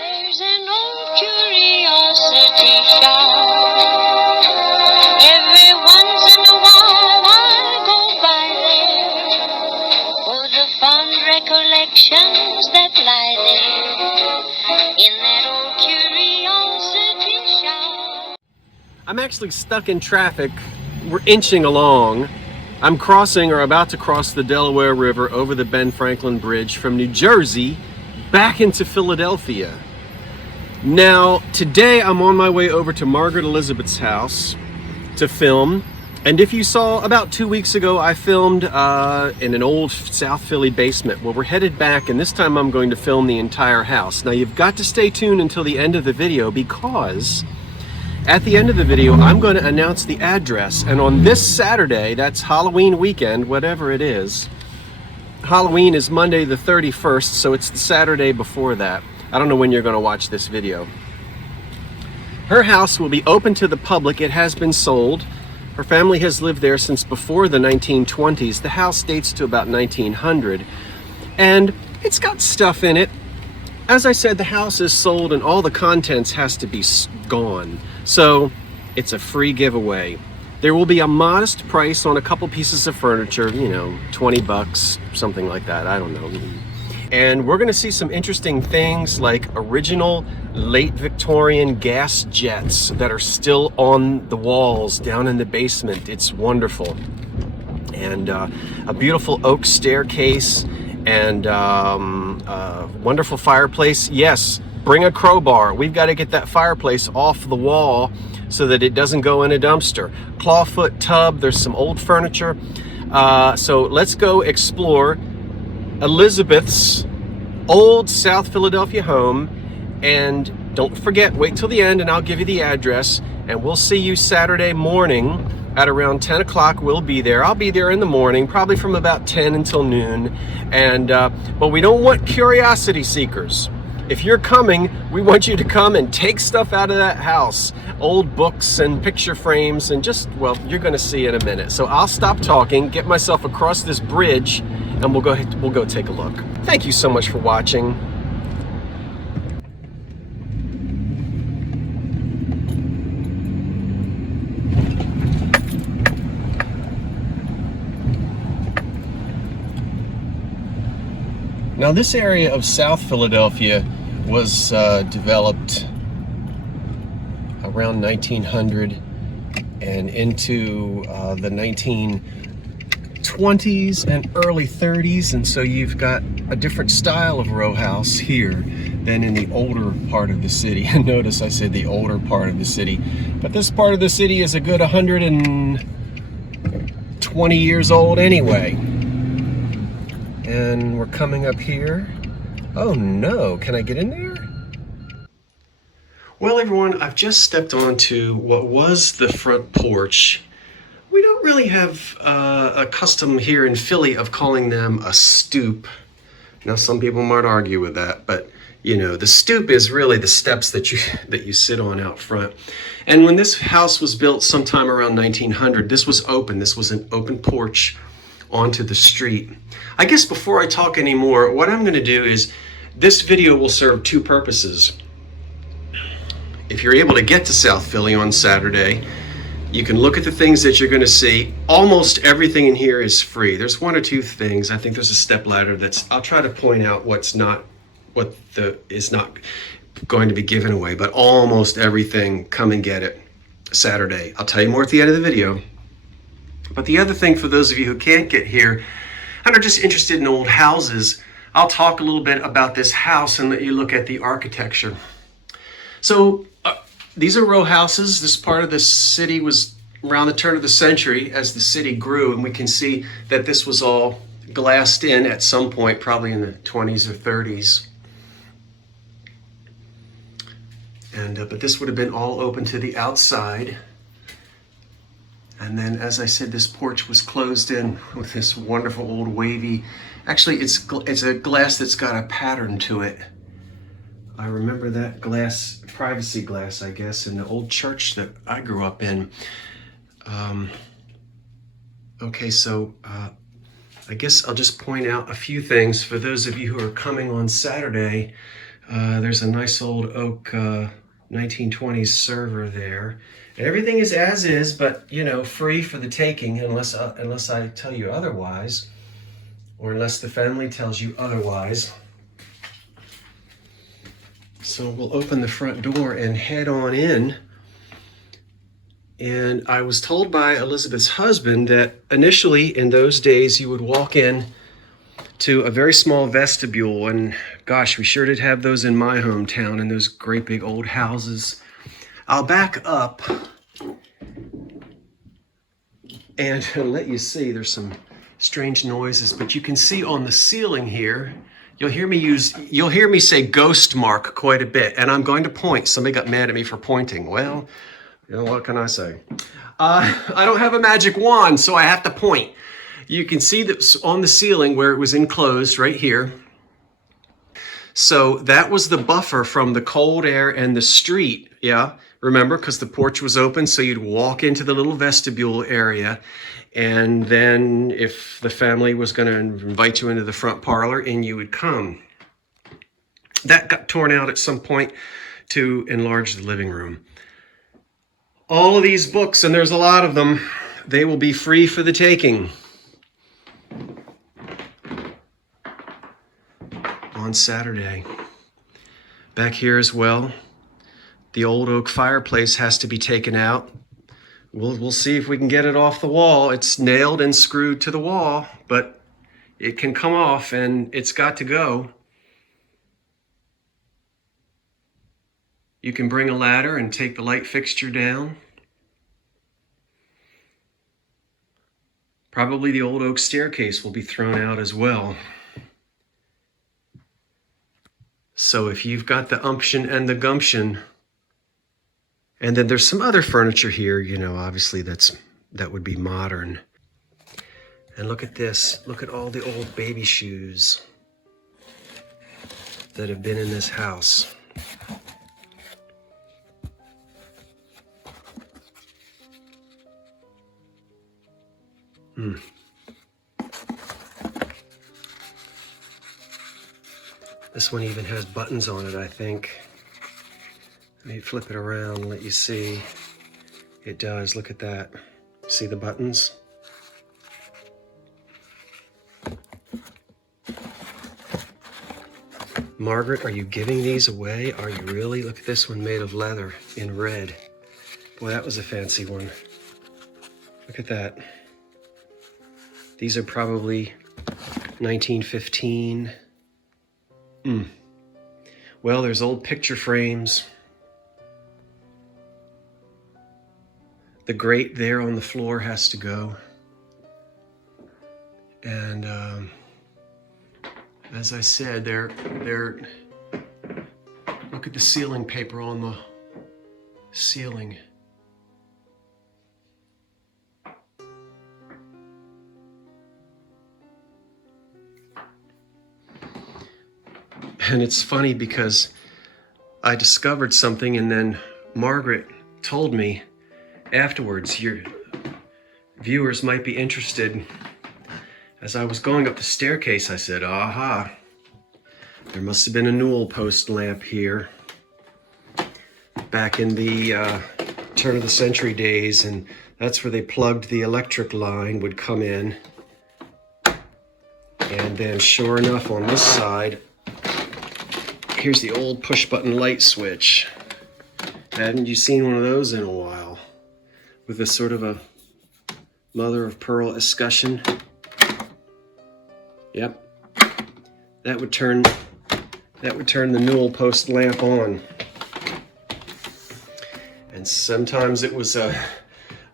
There's an old curiosity shop. Every once in a while I go by there for the fond recollections that lie there in that old curiosity shop. I'm actually stuck in traffic. We're inching along. I'm crossing or about to cross the Delaware River over the Ben Franklin Bridge from New Jersey back into Philadelphia. Now, today I'm on my way over to Margaret Elizabeth's house to film. And if you saw, about 2 weeks ago, I filmed in an old South Philly basement. Well, we're headed back, and this time I'm going to film the entire house. Now, you've got to stay tuned until the end of the video, because at the end of the video, I'm going to announce the address. And on this Saturday, that's Halloween weekend, whatever it is. Halloween is Monday the 31st, so it's the Saturday before that. I don't know when you're going to watch this video. Her house will be open to the public. It has been sold. Her family has lived there since before the 1920s. The house dates to about 1900. And it's got stuff in it. As I said, the house is sold and all the contents has to be gone. So it's a free giveaway. There will be a modest price on a couple pieces of furniture, you know, 20 bucks, something like that. I don't know. And we're going to see some interesting things like original late Victorian gas jets that are still on the walls down in the basement. It's wonderful. And a beautiful oak staircase and a wonderful fireplace. Yes, bring a crowbar. We've got to get that fireplace off the wall so that it doesn't go in a dumpster. Clawfoot tub. There's some old furniture. So let's go explore Elizabeth's old South Philadelphia home. And don't forget, wait till the end and I'll give you the address, and we'll see you Saturday morning at around 10 o'clock. We'll be there. I'll be there in the morning, probably from about 10 until noon. And but we don't want curiosity seekers. If you're coming, we want you to come and take stuff out of that house. Old books and picture frames and just, well, you're going to see in a minute. So I'll stop talking, get myself across this bridge, and we'll go take a look. Thank you so much for watching. Now this area of South Philadelphia was developed around 1900 and into the 1920s and early 30s, and so you've got a different style of row house here than in the older part of the city. And notice I said the older part of the city, but this part of the city is a good 120 years old anyway. And we're coming up here. Oh no, can I get in there? Well, everyone, I've just stepped onto what was the front porch. We don't really have a custom here in Philly of calling them a stoop. Now, some people might argue with that, but you know, the stoop is really the steps that you sit on out front. And when this house was built sometime around 1900, this was open. This was an open porch onto the street. I guess before I talk anymore, what I'm going to do is this video will serve two purposes. If you're able to get to South Philly on Saturday, you can look at the things that you're going to see. Almost everything in here is free. There's one or two things. I think there's a step ladder I'll try to point out is not going to be given away, but almost everything, come and get it Saturday. I'll tell you more at the end of the video. But the other thing, for those of you who can't get here and are just interested in old houses, I'll talk a little bit about this house and let you look at the architecture. So these are row houses. This part of the city was around the turn of the century as the city grew, and we can see that this was all glassed in at some point, probably in the 20s or 30s. And but this would have been all open to the outside. And then, as I said, this porch was closed in with this wonderful old wavy. Actually, it's a glass that's got a pattern to it. I remember that glass, privacy glass, I guess, in the old church that I grew up in. Okay, so I guess I'll just point out a few things for those of you who are coming on Saturday. There's a nice old oak 1920s server there. Everything is as is, but you know, free for the taking unless I tell you otherwise, or unless the family tells you otherwise. So we'll open the front door and head on in. And I was told by Elizabeth's husband that initially in those days you would walk in to a very small vestibule, and gosh, we sure did have those in my hometown, in those great big old houses. I'll back up and let you see. There's some strange noises, but you can see on the ceiling here, you'll hear me say ghost mark quite a bit, and I'm going to point. Somebody got mad at me for pointing. Well, you know, what can I say? I don't have a magic wand, so I have to point. You can see that on the ceiling where it was enclosed right here. So that was the buffer from the cold air and the street. Yeah, remember, because the porch was open, so you'd walk into the little vestibule area, and then if the family was going to invite you into the front parlor, in you would come. That got torn out at some point to enlarge the living room. All of these books, and there's a lot of them, they will be free for the taking on Saturday. Back here as well, the old oak fireplace has to be taken out. We'll see if we can get it off the wall. It's nailed and screwed to the wall, but it can come off and it's got to go. You can bring a ladder and take the light fixture down. Probably the old oak staircase will be thrown out as well. So if you've got the umption and the gumption, and then there's some other furniture here, you know, obviously that would be modern. And look at this. Look at all the old baby shoes that have been in this house. This one even has buttons on it, I think. Let me flip it around and let you see. It does. Look at that. See the buttons? Margaret, are you giving these away? Are you really? Look at this one made of leather in red. Boy, that was a fancy one. Look at that. These are probably 1915. Well, there's old picture frames. The grate there on the floor has to go. And as I said, they're look at the ceiling paper on the ceiling. And it's funny because I discovered something and then Margaret told me afterwards, your viewers might be interested. As I was going up the staircase, I said, aha, there must have been a newel post lamp here back in the turn of the century days, and that's where they plugged the electric line would come in. And then sure enough, on this side, here's the old push button light switch. Haven't you seen one of those in a while? With a sort of a mother of pearl escutcheon. Yep, that would turn the newel post lamp on. And sometimes it was a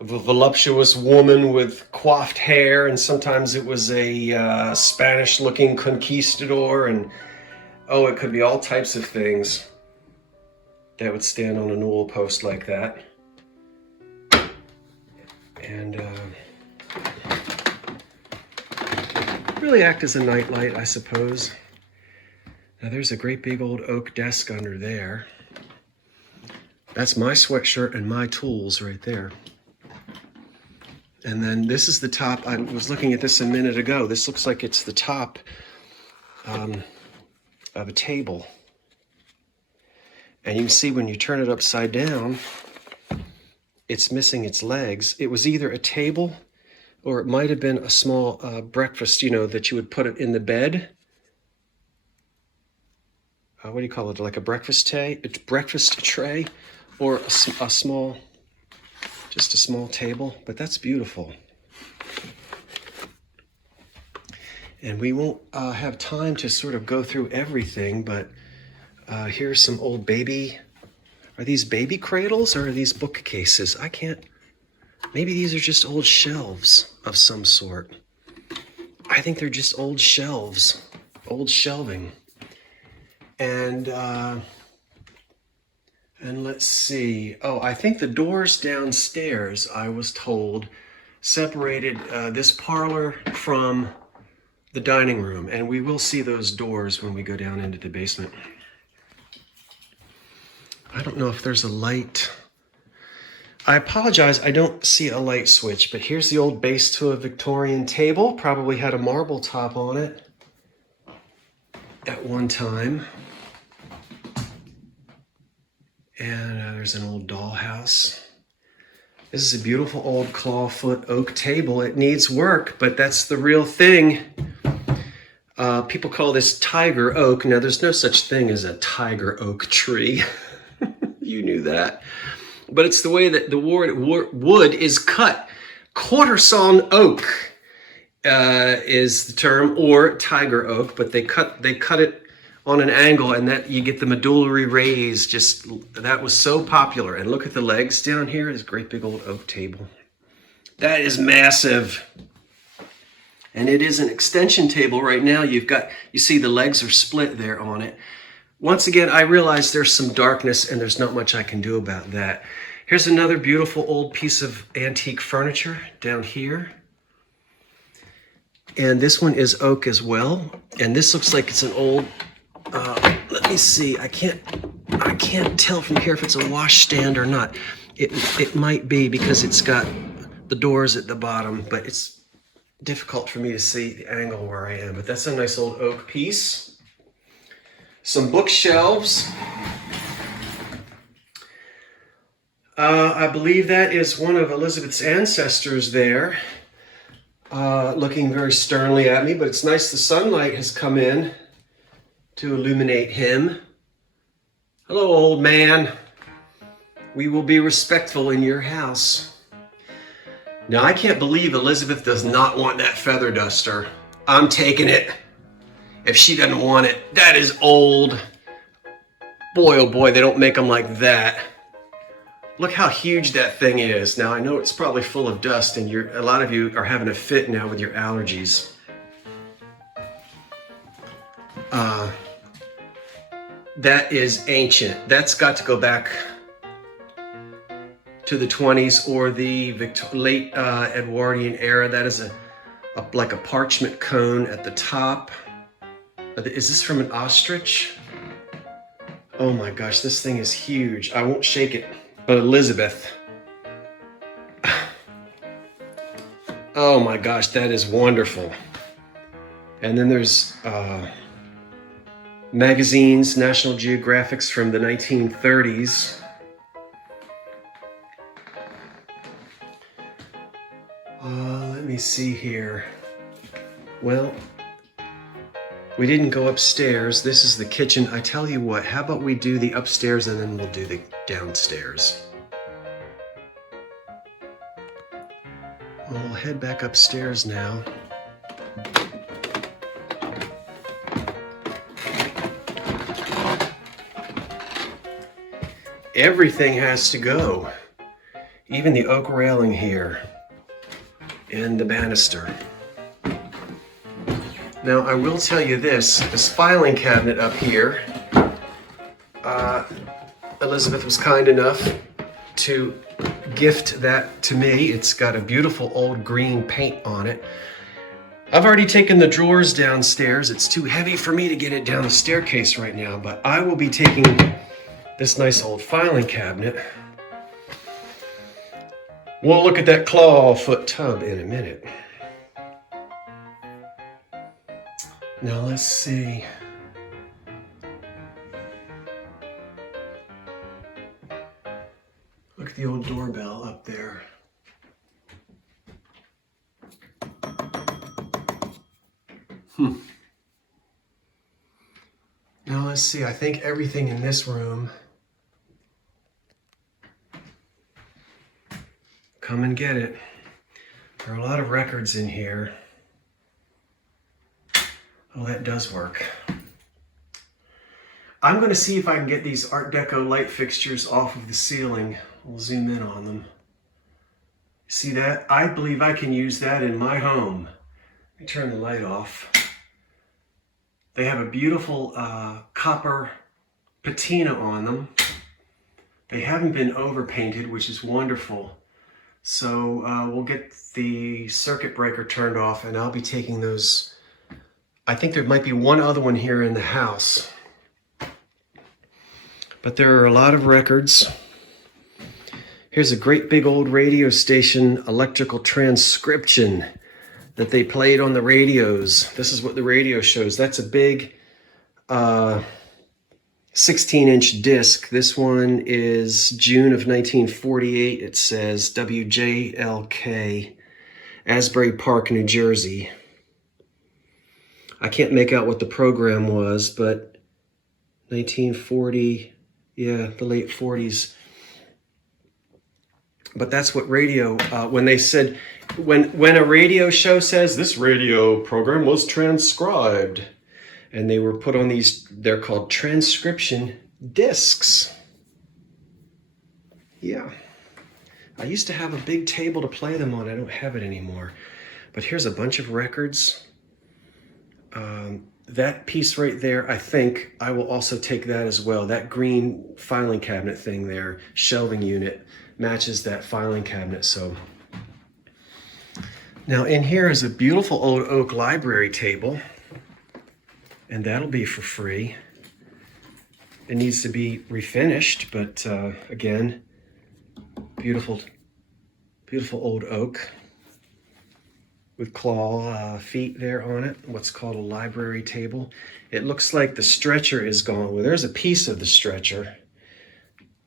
voluptuous woman with coiffed hair, and sometimes it was a Spanish-looking conquistador, and oh, it could be all types of things that would stand on a newel post like that. And really act as a nightlight, I suppose. Now there's a great big old oak desk under there. That's my sweatshirt and my tools right there. And then this is the top. I was looking at this a minute ago. This looks like it's the top of a table. And you can see when you turn it upside down, it's missing its legs. It was either a table or it might have been a small breakfast, you know, that you would put it in the bed. What do you call it? Like a breakfast tray, or a small, just a small table. But that's beautiful. And we won't have time to sort of go through everything, but here's some old baby. Are these baby cradles or are these bookcases? I can't. Maybe these are just old shelves of some sort. I think they're just old shelves, old shelving. And let's see. Oh, I think the doors downstairs, I was told, separated this parlor from the dining room. And we will see those doors when we go down into the basement. I don't know if there's a light. I apologize, I don't see a light switch, but here's the old base to a Victorian table. Probably had a marble top on it at one time. And there's an old dollhouse. This is a beautiful old clawfoot oak table. It needs work, but that's the real thing. People call this tiger oak. Now, there's no such thing as a tiger oak tree. You knew that. But it's the way that the wood is cut. Quarter sawn oak is the term, or tiger oak, but they cut it on an angle, and that you get the medullary rays. Just that was so popular. And look at the legs down here. This great big old oak table. That is massive. And it is an extension table right now. You see the legs are split there on it. Once again, I realize there's some darkness and there's not much I can do about that. Here's another beautiful old piece of antique furniture down here. And this one is oak as well. And this looks like it's an old, let me see, I can't tell from here if it's a washstand or not. It might be because it's got the doors at the bottom, but it's difficult for me to see the angle where I am. But that's a nice old oak piece. Some bookshelves. I believe that is one of Elizabeth's ancestors there, looking very sternly at me, but it's nice the sunlight has come in to illuminate him. Hello, old man. We will be respectful in your house. Now, I can't believe Elizabeth does not want that feather duster. I'm taking it. If she doesn't want it, that is old. Boy, oh boy, they don't make them like that. Look how huge that thing is. Now, I know it's probably full of dust and a lot of you are having a fit now with your allergies. That is ancient. That's got to go back to the 20s or the late Edwardian era. That is like a parchment cone at the top. Is this from an ostrich? Oh my gosh, this thing is huge. I won't shake it, but Elizabeth. Oh my gosh, that is wonderful. And then there's magazines, National Geographics from the 1930s. Let me see here. Well, we didn't go upstairs. This is the kitchen. I tell you what, how about we do the upstairs and then we'll do the downstairs. Well, we'll head back upstairs now. Everything has to go. Even the oak railing here and the banister. Now, I will tell you this filing cabinet up here, Elizabeth was kind enough to gift that to me. It's got a beautiful old green paint on it. I've already taken the drawers downstairs. It's too heavy for me to get it down the staircase right now, but I will be taking this nice old filing cabinet. We'll look at that clawfoot tub in a minute. Now let's see. Look at the old doorbell up there. Now let's see, I think everything in this room. Come and get it. There are a lot of records in here. Oh, that does work. I'm going to see if I can get these Art Deco light fixtures off of the ceiling. We'll zoom in on them. See that? I believe I can use that in my home. Let me turn the light off. They have a beautiful copper patina on them. They haven't been overpainted, which is wonderful. So we'll get the circuit breaker turned off and I'll be taking those. I think there might be one other one here in the house. But there are a lot of records. Here's a great big old radio station electrical transcription that they played on the radios. This is what the radio shows. That's a big 16-inch disc. This one is June of 1948. It says WJLK, Asbury Park, New Jersey. I can't make out what the program was, but 1940, yeah, the late 40s. But that's what radio, when they said, when a radio show says, this radio program was transcribed, and they were put on these, they're called transcription discs. Yeah. I used to have a big table to play them on. I don't have it anymore. But here's a bunch of records. That piece right there, I think I will also take that as well. That green filing cabinet thing there, shelving unit, matches that filing cabinet. So now in here is a beautiful old oak library table, and that'll be for free. It needs to be refinished, but again, beautiful old oak with claw feet there on it, what's called a library table. It looks like the stretcher is gone. Well, there's a piece of the stretcher.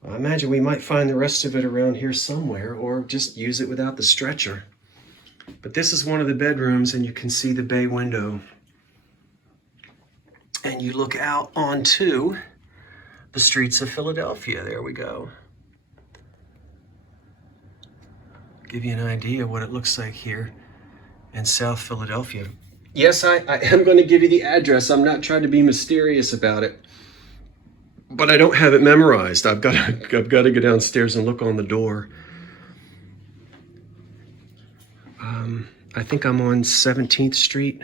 I imagine we might find the rest of it around here somewhere, or just use it without the stretcher. But this is one of the bedrooms, and you can see the bay window. and you look out onto the streets of Philadelphia. There we go. Give you an idea what it looks like here in South Philadelphia. Yes, I am going to give you the address. I'm not trying to be mysterious about it, but I don't have it memorized. I've got to go downstairs and look on the door. I think I'm on 17th Street.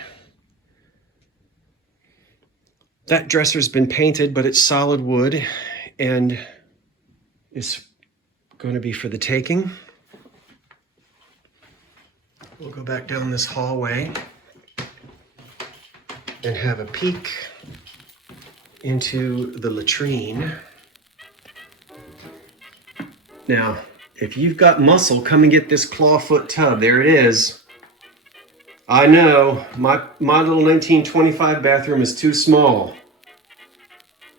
That dresser's been painted, but it's solid wood and it's going to be for the taking. We'll go back down this hallway and have a peek into the latrine. Now, if you've got muscle, come and get this clawfoot tub. There it is. I know, my little 1925 bathroom is too small.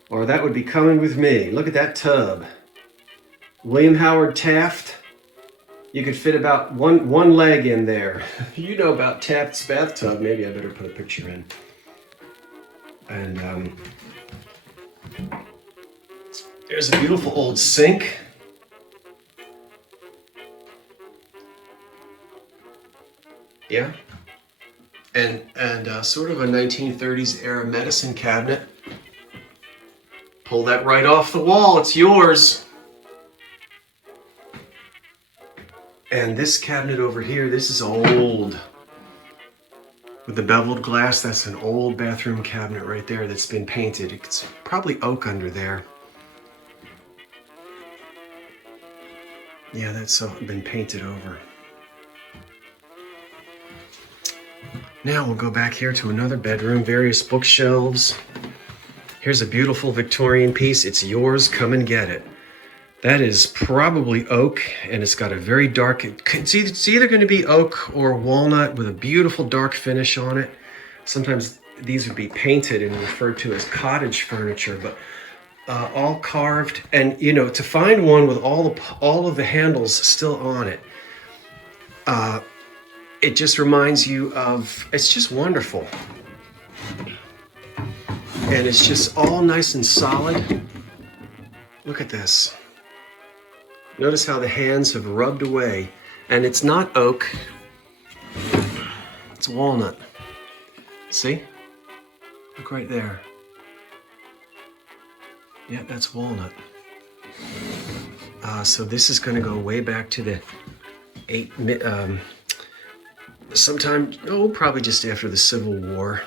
Or that would be coming with me. Look at that tub. William Howard Taft. You could fit about one leg in there. You know about Taft's bathtub. Maybe I better put a picture in. And there's a beautiful old sink. Yeah. And sort of a 1930s era medicine cabinet. Pull that right off the wall. It's yours. And this cabinet over here, this is old. With the beveled glass, that's an old bathroom cabinet right there that's been painted. It's probably oak under there. Yeah, that's been painted over. Now we'll go back here to another bedroom, various bookshelves. Here's a beautiful Victorian piece. It's yours, come and get it. That is probably oak, and it's got a very dark, it's either going to be oak or walnut with a beautiful dark finish on it. Sometimes these would be painted and referred to as cottage furniture, but all carved. And you know, to find one with all of the handles still on it, it just reminds you of, it's just wonderful. And it's just all nice and solid. Look at this. Notice how the hands have rubbed away. And it's not oak, it's walnut. See? Look right there. Yeah, that's walnut. So this is going to go way back to the sometime, probably just after the Civil War.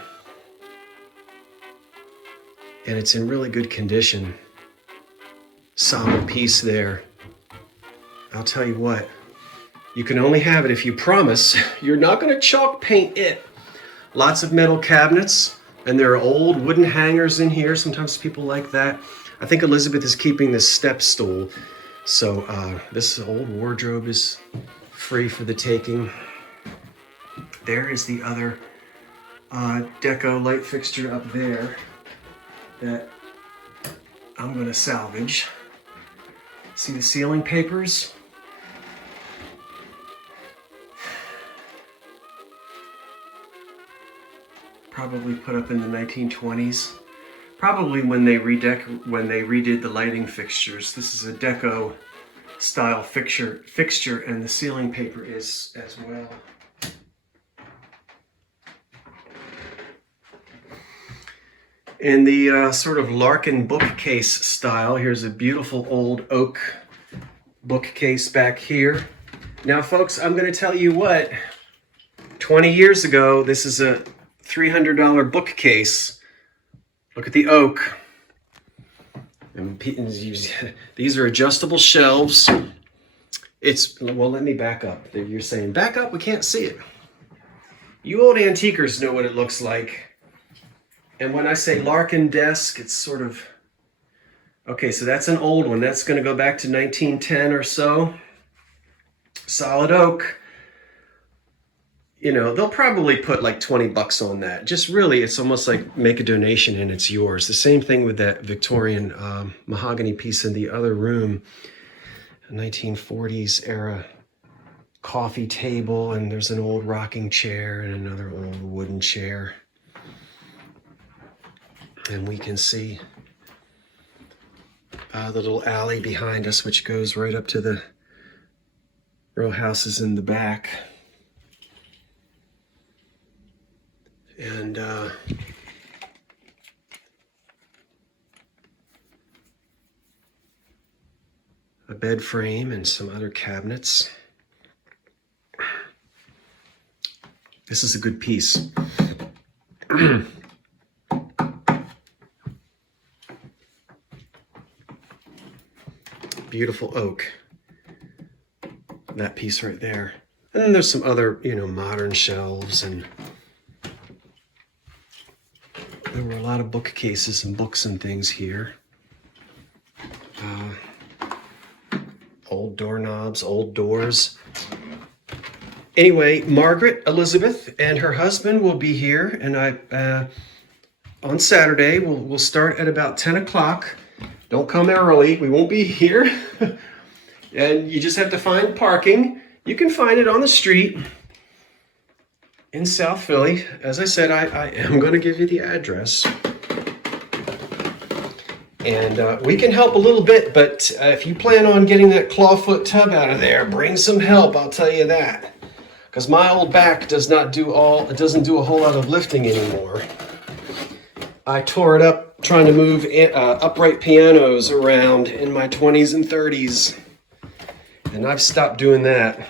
And it's in really good condition. Solid piece there. I'll tell you what, you can only have it if you promise you're not going to chalk paint it. Lots of metal cabinets, and there are old wooden hangers in here. Sometimes people like that. I think Elizabeth is keeping this step stool, so this old wardrobe is free for the taking. There is the other deco light fixture up there that I'm going to salvage. See the ceiling papers? Probably put up in the 1920s. Probably when they redid the lighting fixtures. This is a deco style fixture, and the ceiling paper is as well. In the sort of Larkin bookcase style, here's a beautiful old oak bookcase back here. Now, folks, I'm going to tell you what, 20 years ago, this is a $300 bookcase. Look at the oak. And these are adjustable shelves. Well, let me back up. You're saying, back up, we can't see it. You old antiquers know what it looks like. And when I say Larkin desk, it's sort of, okay, so that's an old one. That's going to go back to 1910 or so. Solid oak. You know, they'll probably put like $20 on that. Just really, it's almost like make a donation and it's yours. The same thing with that Victorian mahogany piece in the other room. A 1940s era coffee table, and there's an old rocking chair and another old wooden chair. And we can see the little alley behind us, which goes right up to the row houses in the back. And a bed frame and some other cabinets. This is a good piece. Beautiful oak. That piece right there. And then there's some other, modern shelves, and there were a lot of bookcases and books and things here. Old doorknobs, old doors. Anyway, Margaret Elizabeth and her husband will be here, and on Saturday we'll start at about 10 o'clock. Don't come early. We won't be here. And you just have to find parking. You can find it on the street in South Philly. As I said, I am going to give you the address. And we can help a little bit, but if you plan on getting that clawfoot tub out of there, bring some help, I'll tell you that. Because my old back doesn't do a whole lot of lifting anymore. I tore it up trying to move upright pianos around in my 20s and 30s. And I've stopped doing that.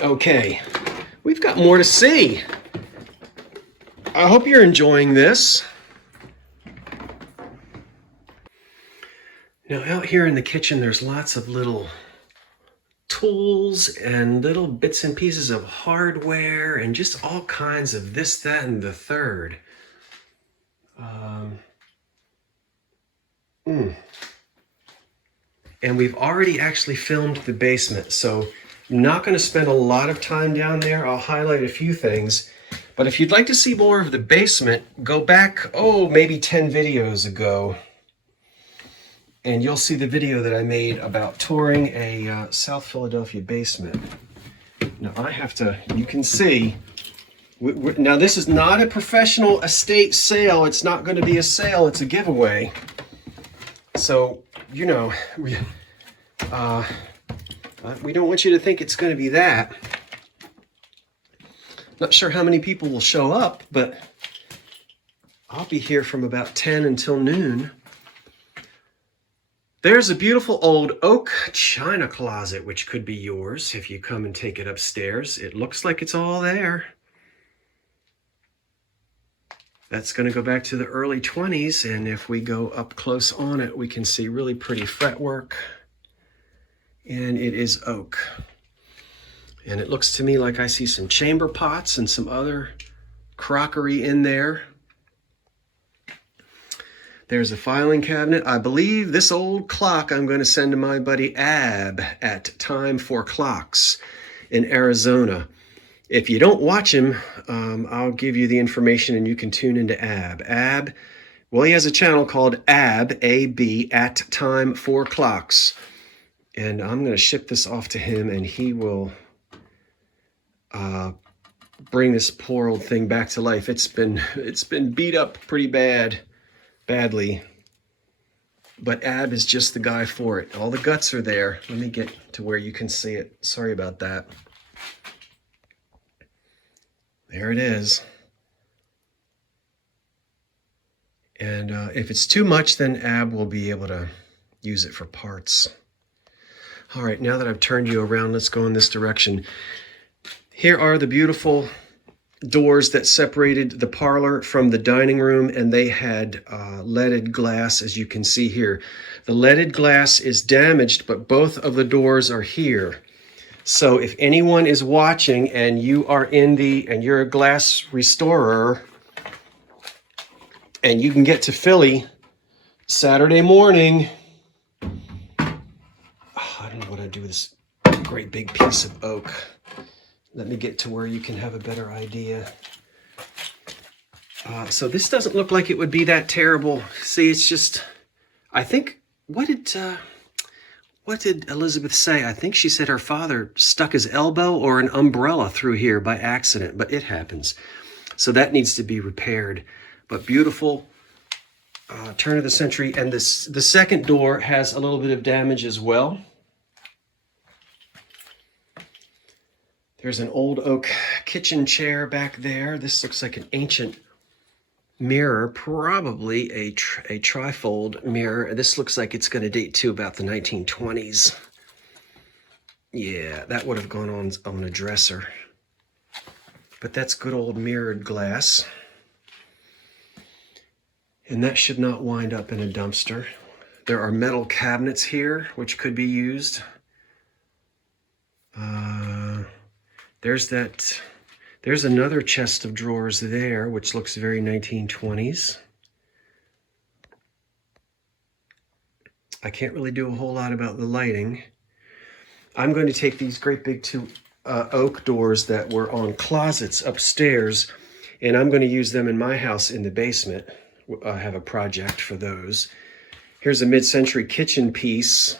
Okay, we've got more to see. I hope you're enjoying this. Now out here in the kitchen, there's lots of little tools and little bits and pieces of hardware and just all kinds of this, that, and the third. And we've already actually filmed the basement, so I'm not going to spend a lot of time down there. I'll highlight a few things. But if you'd like to see more of the basement, go back, maybe 10 videos ago. And you'll see the video that I made about touring a South Philadelphia basement. Now you can see, now this is not a professional estate sale. It's not going to be a sale, it's a giveaway. So, we don't want you to think it's going to be that. Not sure how many people will show up, but I'll be here from about 10 until noon. There's a beautiful old oak china closet, which could be yours if you come and take it upstairs. It looks like it's all there. That's going to go back to the early 20s, and if we go up close on it, we can see really pretty fretwork, and it is oak. And it looks to me like I see some chamber pots and some other crockery in there. There's a filing cabinet. I believe this old clock I'm going to send to my buddy Ab at Time for Clocks in Arizona. If you don't watch him, I'll give you the information and you can tune into Ab. Ab, well, he has a channel called Ab, A-B, at Time for Clocks. And I'm going to ship this off to him, and he will bring this poor old thing back to life. It's been beat up pretty badly. But Ab is just the guy for it. All the guts are there. Let me get to where you can see it. Sorry about that. There it is. And if it's too much, then Ab will be able to use it for parts. All right, now that I've turned you around, let's go in this direction. Here are the beautiful doors that separated the parlor from the dining room, and they had leaded glass, as you can see here. The leaded glass is damaged, but both of the doors are here. So if anyone is watching and you are and you're a glass restorer, and you can get to Philly Saturday morning, I don't know what I do with this great big piece of oak. Let me get to where you can have a better idea. So this doesn't look like it would be that terrible. See, it's just, I think, what did Elizabeth say? I think she said her father stuck his elbow or an umbrella through here by accident, but it happens. So that needs to be repaired. but beautiful turn of the century. And the second door has a little bit of damage as well. There's an old oak kitchen chair back there. This looks like an ancient mirror, probably a trifold mirror. This looks like it's going to date to about the 1920s. Yeah, that would have gone on a dresser. But that's good old mirrored glass. And that should not wind up in a dumpster. There are metal cabinets here, which could be used. There's another chest of drawers there, which looks very 1920s. I can't really do a whole lot about the lighting. I'm going to take these great big two oak doors that were on closets upstairs, and I'm going to use them in my house in the basement. I have a project for those. Here's a mid-century kitchen piece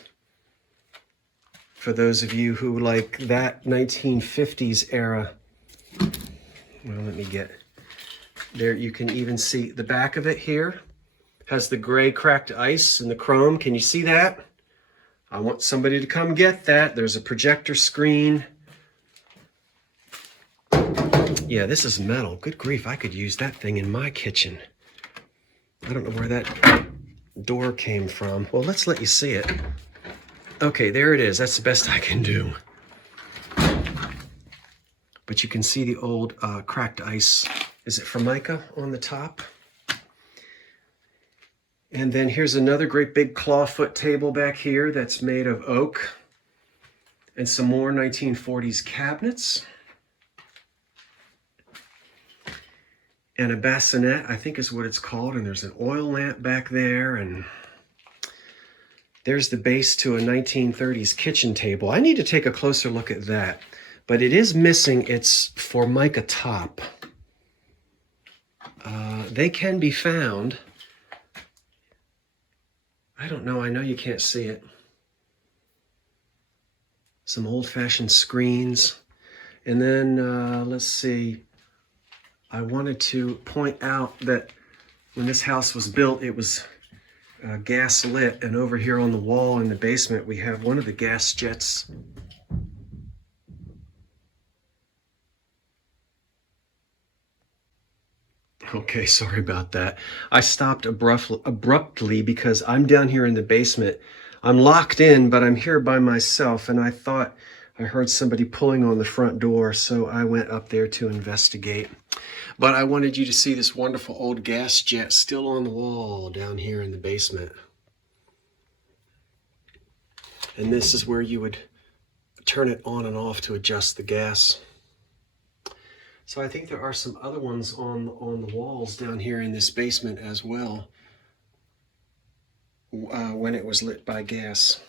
for those of you who like that 1950s era. Well, let me get there. You can even see the back of it here. Has the gray cracked ice and the chrome. Can you see that? I want somebody to come get that. There's a projector screen. Yeah, this is metal. Good grief, I could use that thing in my kitchen. I don't know where that door came from. Well, let's let you see it. Okay, there it is. That's the best I can do. But you can see the old cracked ice. Is it Formica on the top? And then here's another great big clawfoot table back here that's made of oak. And some more 1940s cabinets. And a bassinet, I think is what it's called. And there's an oil lamp back there. And there's the base to a 1930s kitchen table. I need to take a closer look at that. But it is missing its Formica top. They can be found. I don't know. I know you can't see it. Some old-fashioned screens. And then, let's see. I wanted to point out that when this house was built, it was gas lit. And over here on the wall in the basement, we have one of the gas jets. Okay, sorry about that. I stopped abruptly because I'm down here in the basement. I'm locked in, but I'm here by myself, and I thought I heard somebody pulling on the front door, so I went up there to investigate. But I wanted you to see this wonderful old gas jet still on the wall down here in the basement. And this is where you would turn it on and off to adjust the gas. So I think there are some other ones on the walls down here in this basement as well, when it was lit by gas.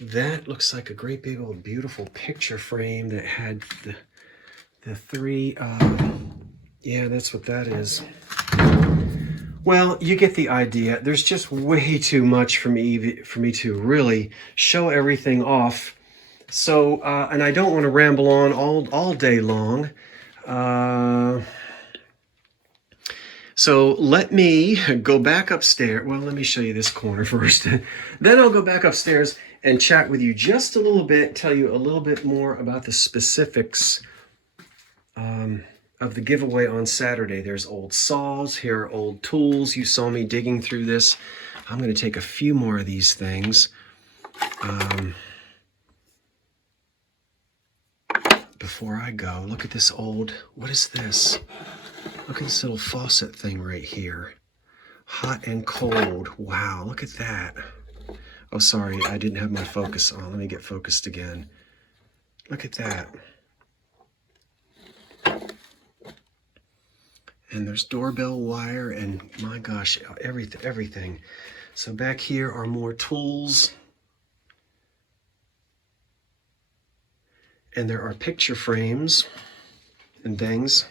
That looks like a great big old beautiful picture frame that had the three, yeah, that's what that is. Well, you get the idea. There's just way too much for me to really show everything off. So, and I don't want to ramble on all day long. So let me go back upstairs. Well, let me show you this corner first. Then I'll go back upstairs and chat with you just a little bit, tell you a little bit more about the specifics of the giveaway on Saturday. There's old saws, here are old tools. You saw me digging through this. I'm going to take a few more of these things. Before I go, look at this old, what is this? Look at this little faucet thing right here. Hot and cold. Wow, look at that. Oh, sorry, I didn't have my focus on. Let me get focused again. Look at that. And there's doorbell wire and my gosh, everything. So back here are more tools. And there are picture frames and things.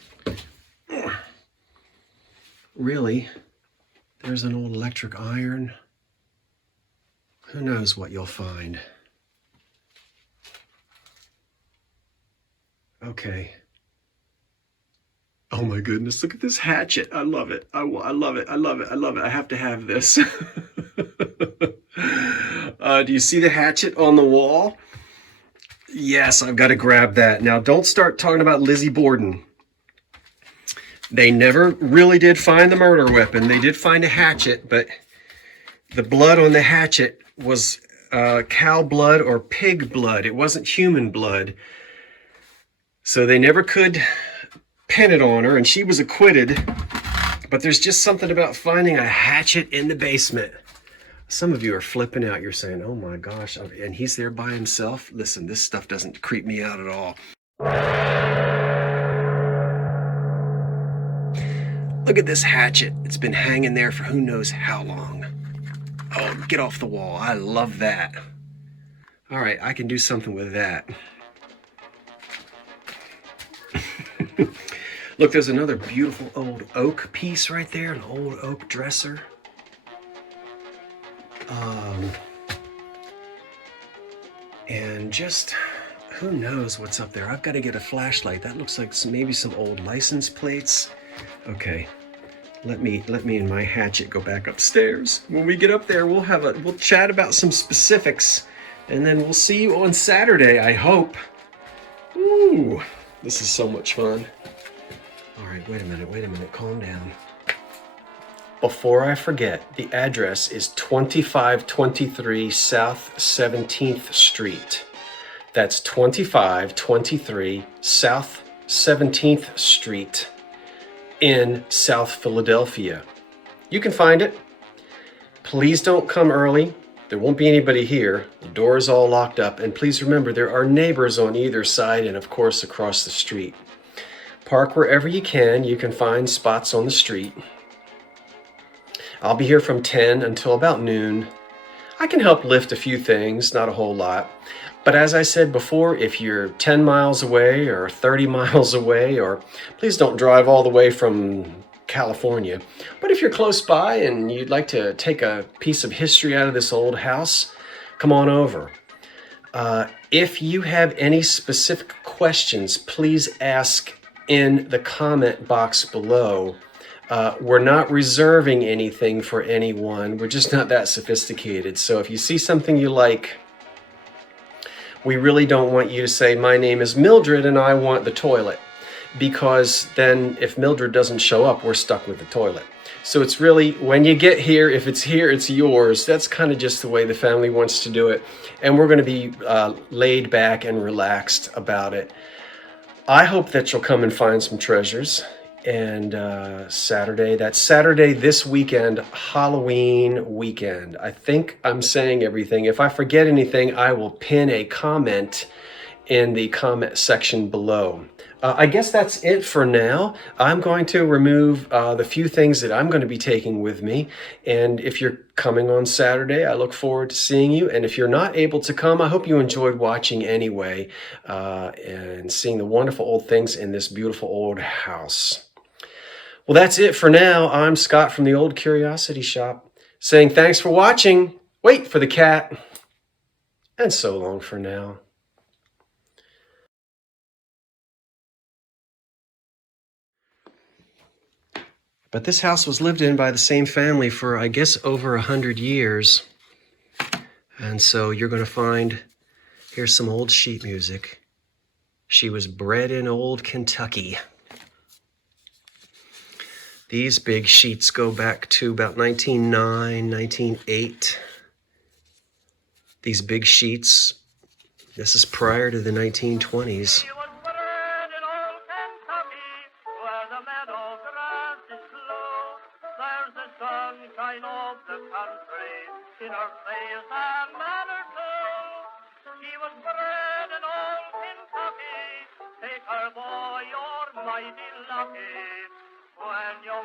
Really, there's an old electric iron. Who knows what you'll find? Okay. Oh my goodness, look at this hatchet. I love it. I love it. I love it. I love it. I have to have this. Do you see the hatchet on the wall? Yes, I've got to grab that. Now, don't start talking about Lizzie Borden. They never really did find the murder weapon. They did find a hatchet, but the blood on the hatchet was cow blood or pig blood. It wasn't human blood. So they never could pin it on her, and she was acquitted. But there's just something about finding a hatchet in the basement. Some of you are flipping out. You're saying, oh my gosh, and he's there by himself. Listen, this stuff doesn't creep me out at all. Look at this hatchet. It's been hanging there for who knows how long. Oh, get off the wall. I love that. All right, I can do something with that. Look, there's another beautiful old oak piece right there, an old oak dresser. And just, who knows what's up there? I've got to get a flashlight. That looks like maybe some old license plates. Okay, let me and my hatchet go back upstairs. When we get up there, we'll chat about some specifics, and then we'll see you on Saturday, I hope. Ooh, this is so much fun. All right, wait a minute, calm down. Before I forget, the address is 2523 South 17th Street. That's 2523 South 17th Street in South Philadelphia. You can find it. Please don't come early. There won't be anybody here. The door is all locked up. And please remember, there are neighbors on either side and, of course, across the street. Park wherever you can. You can find spots on the street. I'll be here from 10 until about noon. I can help lift a few things, not a whole lot. But as I said before, if you're 10 miles away or 30 miles away, or please don't drive all the way from California. But if you're close by and you'd like to take a piece of history out of this old house, come on over. If you have any specific questions, please ask in the comment box below. We're not reserving anything for anyone. We're just not that sophisticated. So if you see something you like, we really don't want you to say, my name is Mildred and I want the toilet. Because then if Mildred doesn't show up, we're stuck with the toilet. So it's really, when you get here, if it's here, it's yours. That's kind of just the way the family wants to do it. And we're going to be laid back and relaxed about it. I hope that you'll come and find some treasures. And Saturday, that's Saturday this weekend, Halloween weekend. I think I'm saying everything. If I forget anything, I will pin a comment in the comment section below. I guess that's it for now. I'm going to remove the few things that I'm going to be taking with me. And if you're coming on Saturday, I look forward to seeing you. And if you're not able to come, I hope you enjoyed watching anyway and seeing the wonderful old things in this beautiful old house. Well, that's it for now. I'm Scott from the Old Curiosity Shop saying thanks for watching. Wait for the cat. And so long for now. But this house was lived in by the same family for, I guess, over 100 years. And so you're going to find, here's some old sheet music. She was bred in old Kentucky. These big sheets go back to about 1909, 1908. These big sheets, this is prior to the 1920s. Sunshine of the country in her face and manner too. She was bred in old Kentucky. Take her, boy, you're mighty lucky when your